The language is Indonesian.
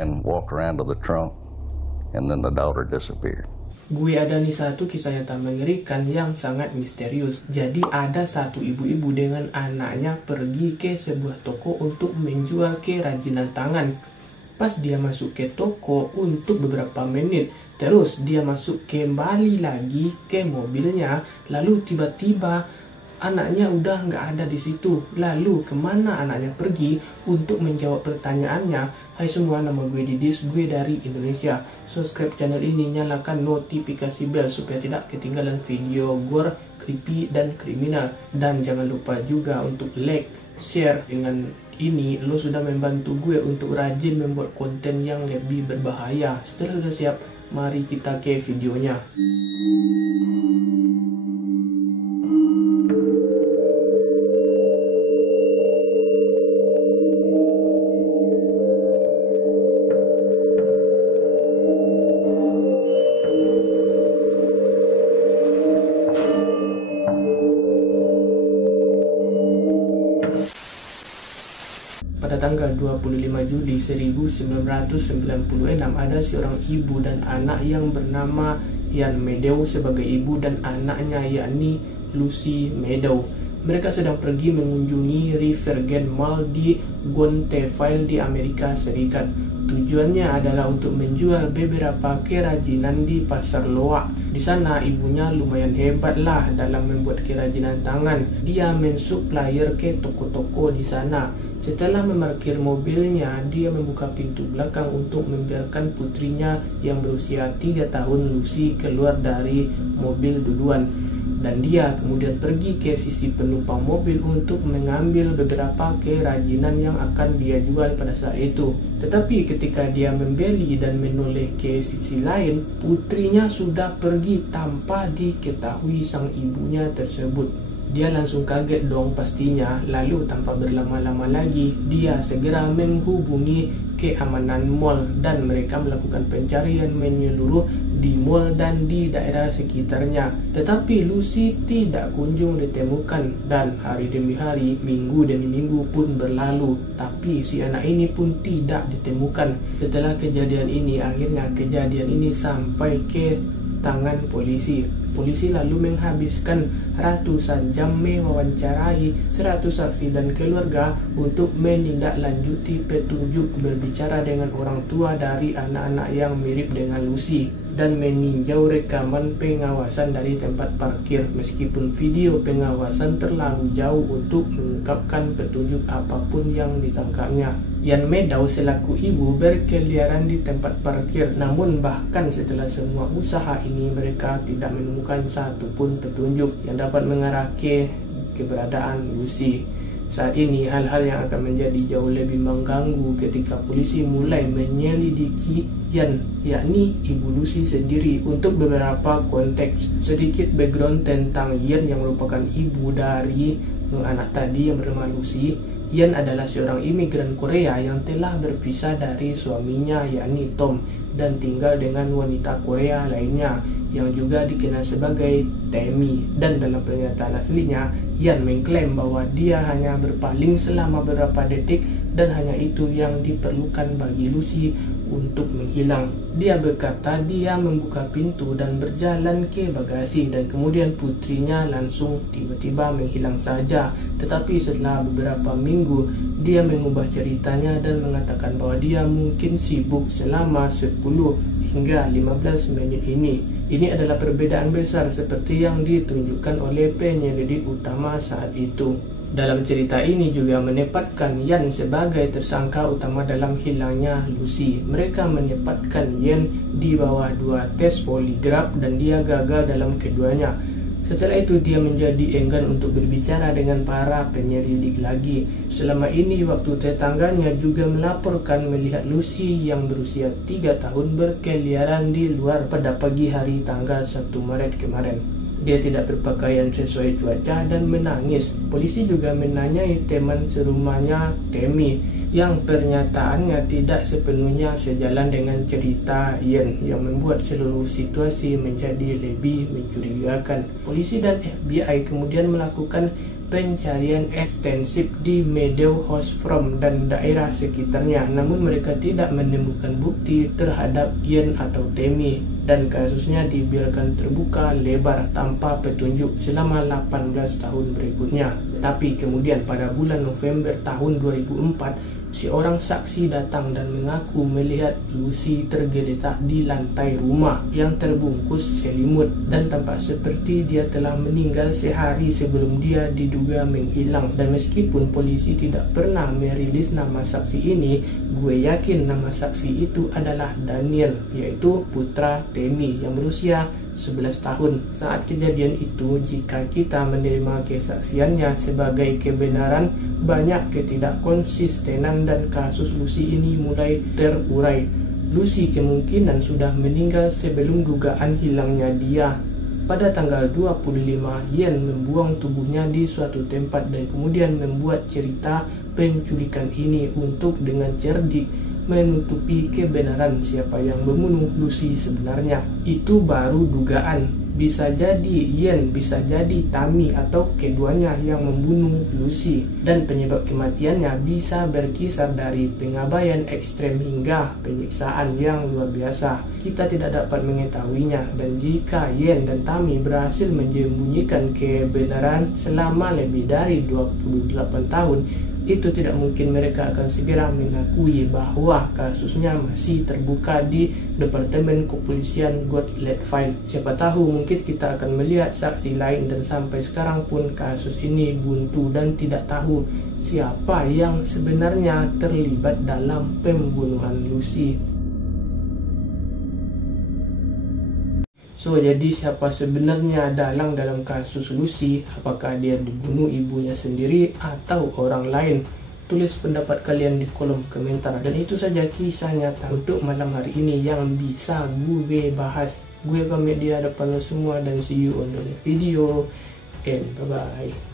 and walk around to the trunk, and then the daughter disappeared. Gue ada nih satu kisah nyata mengerikan yang sangat misterius. Jadi ada satu ibu-ibu dengan anaknya pergi ke sebuah toko untuk menjual kerajinan tangan. Pas dia masuk ke toko untuk beberapa menit, terus dia masuk kembali lagi ke mobilnya, lalu tiba-tiba anaknya udah nggak ada di situ. Lalu kemana anaknya pergi? Untuk menjawab pertanyaannya, hai semua, nama gue Didis, gue dari Indonesia. Subscribe channel ini, nyalakan notifikasi bell supaya tidak ketinggalan video gore, creepy, dan kriminal. Dan jangan lupa juga untuk like, share. Dengan ini lo sudah membantu gue untuk rajin membuat konten yang lebih berbahaya. Setelah sudah siap, mari kita ke videonya. Pada tanggal 25 Juli 1996 ada seorang ibu dan anak yang bernama Ian Meadow sebagai ibu dan anaknya, yakni Lucy Meadow. Mereka sedang pergi mengunjungi Rivergate Mall di Gonteaville di Amerika Serikat. Tujuannya adalah untuk menjual beberapa kerajinan di pasar loak. Di sana ibunya lumayan hebat lah dalam membuat kerajinan tangan. Dia mensupplier ke toko-toko di sana. Setelah memarkir mobilnya, dia membuka pintu belakang untuk membiarkan putrinya yang berusia 3 tahun Lucy keluar dari mobil duluan. Dan dia kemudian pergi ke sisi penumpang mobil untuk mengambil beberapa kerajinan yang akan dia jual pada saat itu. Tetapi ketika dia membeli dan menoleh ke sisi lain, putrinya sudah pergi tanpa diketahui sang ibunya tersebut. Dia langsung kaget dong pastinya. Lalu tanpa berlama-lama lagi, dia segera menghubungi keamanan mall dan mereka melakukan pencarian menyeluruh di mall dan di daerah sekitarnya. Tetapi Lucy tidak kunjung ditemukan dan hari demi hari, minggu demi minggu pun berlalu. Tapi si anak ini pun tidak ditemukan. Setelah kejadian ini, akhirnya kejadian ini sampai ke tangan polisi. Polisi lalu menghabiskan ratusan jam mewawancarai 100 saksi dan keluarga untuk menindaklanjuti petunjuk berbicara dengan orang tua dari anak-anak yang mirip dengan Lucy dan meninjau rekaman pengawasan dari tempat parkir, meskipun video pengawasan terlalu jauh untuk mengungkapkan petunjuk apapun yang ditangkapnya. Ian Meadow selaku ibu berkeliaran di tempat parkir, namun bahkan setelah semua usaha ini mereka tidak menemukan satupun petunjuk yang dapat mengarah ke keberadaan Lucy. Saat ini hal-hal yang akan menjadi jauh lebih mengganggu ketika polisi mulai menyelidiki Ian, yakni ibu Lucy sendiri. Untuk beberapa konteks, sedikit background tentang Ian yang merupakan ibu dari anak tadi yang bernama Lucy. Ian adalah seorang imigran Korea yang telah berpisah dari suaminya, yakni Tom, dan tinggal dengan wanita Korea lainnya yang juga dikenal sebagai Tammy. Dan dalam pernyataan aslinya, Ian mengklaim bahwa dia hanya berpaling selama beberapa detik dan hanya itu yang diperlukan bagi Lucy untuk menghilang. Dia berkata dia membuka pintu dan berjalan ke bagasi dan kemudian putrinya langsung tiba-tiba menghilang saja. Tetapi setelah beberapa minggu, dia mengubah ceritanya dan mengatakan bahwa dia mungkin sibuk selama 10 hingga 15 menit ini. Ini adalah perbedaan besar seperti yang ditunjukkan oleh penyelidik utama saat itu. Dalam cerita ini juga menempatkan Ian sebagai tersangka utama dalam hilangnya Lucy. Mereka menempatkan Ian di bawah 2 tes poligraf dan dia gagal dalam keduanya. Setelah itu dia menjadi enggan untuk berbicara dengan para penyelidik lagi. Selama ini waktu tetangganya juga melaporkan melihat Lucy yang berusia 3 tahun berkeliaran di luar pada pagi hari tanggal 1 Maret kemarin. Dia tidak berpakaian sesuai cuaca dan menangis. Polisi juga menanyai teman serumahnya, Tammy, yang pernyataannya tidak sepenuhnya sejalan dengan cerita Ian, yang membuat seluruh situasi menjadi lebih mencurigakan. Polisi dan FBI kemudian melakukan pencarian ekstensif di Meadow House Farm dan daerah sekitarnya, namun mereka tidak menemukan bukti terhadap Ian atau Tammy, dan kasusnya dibiarkan terbuka lebar tanpa petunjuk selama 18 tahun berikutnya. Tapi kemudian pada bulan November tahun 2004, seorang saksi datang dan mengaku melihat Lucy tergeletak di lantai rumah yang terbungkus selimut dan tampak seperti dia telah meninggal sehari sebelum dia diduga menghilang. Dan meskipun polisi tidak pernah merilis nama saksi ini, gue yakin nama saksi itu adalah Daniel, yaitu putra Tammy yang berusia 11 tahun. Saat kejadian itu, jika kita menerima kesaksiannya sebagai kebenaran, banyak ketidakkonsistenan dan kasus Lucy ini mulai terurai. Lucy kemungkinan sudah meninggal sebelum dugaan hilangnya dia. Pada tanggal 25, Ian membuang tubuhnya di suatu tempat dan kemudian membuat cerita penculikan ini untuk dengan cerdik menutupi kebenaran siapa yang membunuh Lucy sebenarnya. Itu baru dugaan. Bisa jadi Ian, bisa jadi Tammy, atau keduanya yang membunuh Lucy. Dan penyebab kematiannya bisa berkisar dari pengabaian ekstrem hingga penyiksaan yang luar biasa. Kita tidak dapat mengetahuinya, dan jika Ian dan Tammy berhasil menyembunyikan kebenaran selama lebih dari 28 tahun, itu tidak mungkin mereka akan segera mengakui bahwa kasusnya masih terbuka di Departemen Kepolisian Gotland File. Siapa tahu mungkin kita akan melihat saksi lain, dan sampai sekarang pun kasus ini buntu dan tidak tahu siapa yang sebenarnya terlibat dalam pembunuhan Lucy. So, jadi siapa sebenarnya dalang dalam kasus Lucy? Apakah dia dibunuh ibunya sendiri atau orang lain? Tulis pendapat kalian di kolom komentar. Dan itu saja kisah nyata untuk malam hari ini yang bisa gue bahas. Gue pamit di hadapan lo semua dan see you on the next video and bye bye.